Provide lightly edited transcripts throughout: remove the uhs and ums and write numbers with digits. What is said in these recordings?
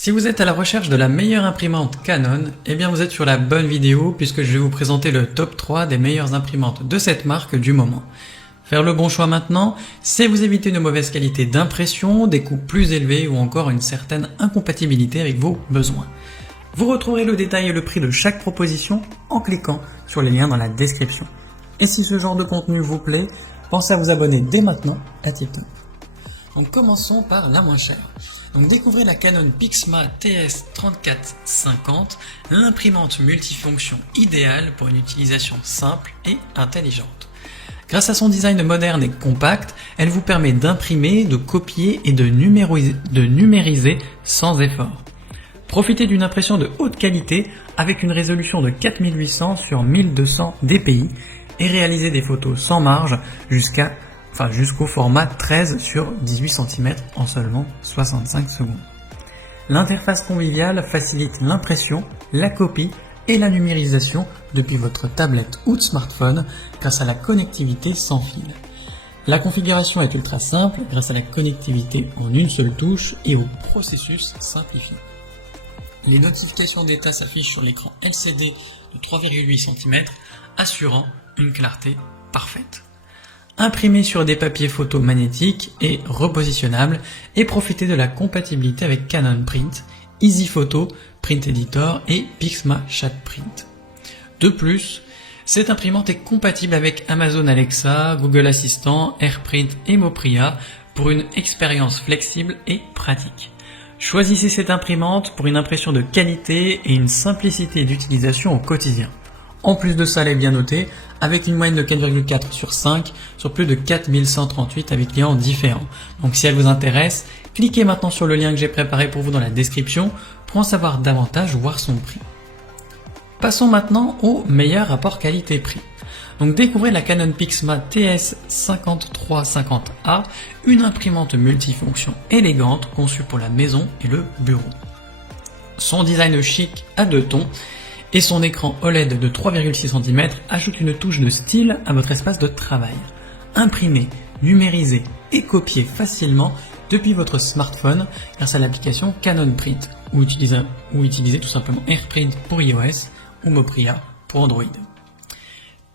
Si vous êtes à la recherche de la meilleure imprimante Canon, eh bien vous êtes sur la bonne vidéo puisque je vais vous présenter le top 3 des meilleures imprimantes de cette marque du moment. Faire le bon choix maintenant, c'est vous éviter une mauvaise qualité d'impression, des coûts plus élevés ou encore une certaine incompatibilité avec vos besoins. Vous retrouverez le détail et le prix de chaque proposition en cliquant sur les liens dans la description. Et si ce genre de contenu vous plaît, pensez à vous abonner dès maintenant à TikTok. Donc commençons par la moins chère. Donc découvrez la Canon PIXMA TS3450, l'imprimante multifonction idéale pour une utilisation simple et intelligente. Grâce à son design moderne et compact, elle vous permet d'imprimer, de copier et de numériser sans effort. Profitez d'une impression de haute qualité avec une résolution de 4800 sur 1200 dpi et réalisez des photos sans marge jusqu'au format 13 sur 18 cm en seulement 65 secondes. L'interface conviviale facilite l'impression, la copie et la numérisation depuis votre tablette ou smartphone grâce à la connectivité sans fil. La configuration est ultra simple grâce à la connectivité en une seule touche et au processus simplifié. Les notifications d'état s'affichent sur l'écran LCD de 3,8 cm, assurant une clarté parfaite. Imprimez sur des papiers photo magnétiques et repositionnables et profitez de la compatibilité avec Canon Print, Easy Photo, Print Editor et Pixma Chat Print. De plus, cette imprimante est compatible avec Amazon Alexa, Google Assistant, AirPrint et Mopria pour une expérience flexible et pratique. Choisissez cette imprimante pour une impression de qualité et une simplicité d'utilisation au quotidien. En plus de ça, elle est bien notée, avec une moyenne de 4,4 sur 5 sur plus de 4138 avis clients différents. Donc si elle vous intéresse, cliquez maintenant sur le lien que j'ai préparé pour vous dans la description pour en savoir davantage ou voir son prix. Passons maintenant au meilleur rapport qualité-prix. Donc découvrez la Canon PIXMA TS5350A, une imprimante multifonction élégante conçue pour la maison et le bureau. Son design chic à deux tons et son écran OLED de 3,6 cm ajoute une touche de style à votre espace de travail. Imprimez, numérisez et copiez facilement depuis votre smartphone grâce à l'application Canon Print ou utilisez tout simplement AirPrint pour iOS ou Mopria pour Android.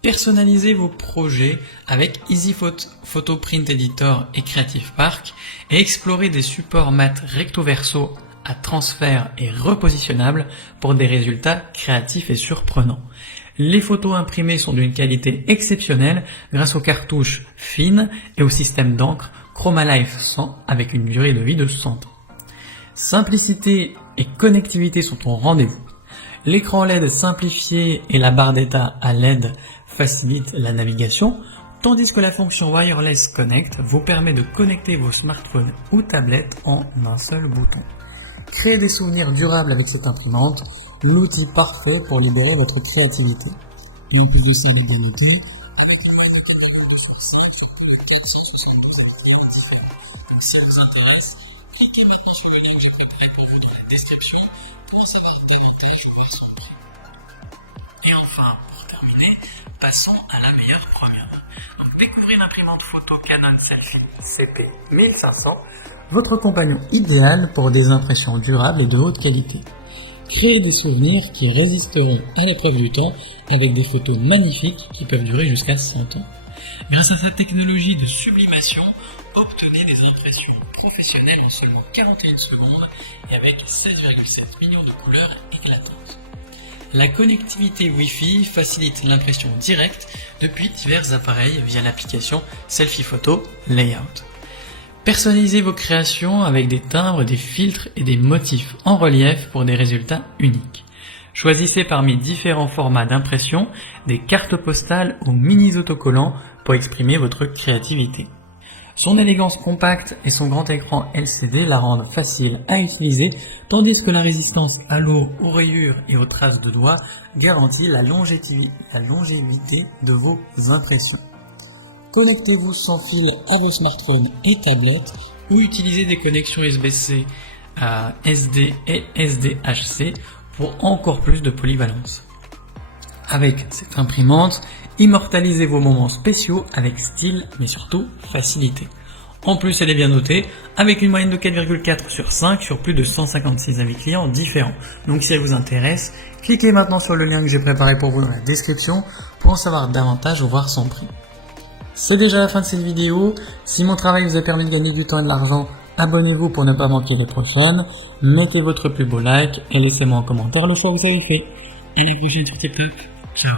Personnalisez vos projets avec Easy Photo Print Editor et Creative Park et explorez des supports mat recto verso à transfert et repositionnables pour des résultats créatifs et surprenants. Les photos imprimées sont d'une qualité exceptionnelle grâce aux cartouches fines et au système d'encre ChromaLife 100 avec une durée de vie de 100 ans. Simplicité et connectivité sont au rendez-vous. L'écran LED simplifié et la barre d'état à LED facilitent la navigation, tandis que la fonction Wireless Connect vous permet de connecter vos smartphones ou tablettes en un seul bouton. Créez des souvenirs durables avec cette imprimante, l'outil parfait pour libérer votre créativité. Une publicité de qualité avec une moyenne de 2,5 Donc si ça vous intéresse, cliquez maintenant sur le lien que j'ai préparé pour vous dans la description pour en savoir davantage ou voir son prix. Et enfin, pour terminer, passons à la meilleure première. Donc découvrez l'imprimante photo Canon Selfie CP1500, votre compagnon idéal pour des impressions durables et de haute qualité. Créez des souvenirs qui résisteront à l'épreuve du temps avec des photos magnifiques qui peuvent durer jusqu'à 100 ans. Grâce à sa technologie de sublimation, obtenez des impressions professionnelles en seulement 41 secondes et avec 16,7 millions de couleurs éclatantes. La connectivité Wi-Fi facilite l'impression directe depuis divers appareils via l'application Selfie Photo Layout. Personnalisez vos créations avec des timbres, des filtres et des motifs en relief pour des résultats uniques. Choisissez parmi différents formats d'impression des cartes postales aux mini-autocollants pour exprimer votre créativité. Son élégance compacte et son grand écran LCD la rendent facile à utiliser, tandis que la résistance à l'eau, aux rayures et aux traces de doigts garantit la longévité de vos impressions. Connectez-vous sans fil à vos smartphones et tablettes ou utilisez des connexions USB-C à SD et SDHC pour encore plus de polyvalence. Avec cette imprimante, immortalisez vos moments spéciaux avec style mais surtout facilité. En plus, elle est bien notée, avec une moyenne de 4,4 sur 5 sur plus de 156 avis clients différents. Donc si elle vous intéresse, cliquez maintenant sur le lien que j'ai préparé pour vous dans la description pour en savoir davantage ou voir son prix. C'est déjà la fin de cette vidéo. Si mon travail vous a permis de gagner du temps et de l'argent, abonnez-vous pour ne pas manquer les prochaines. Mettez votre plus beau like et laissez-moi en commentaire le choix que vous avez fait. Et les prochaines sur TikTok. Ciao.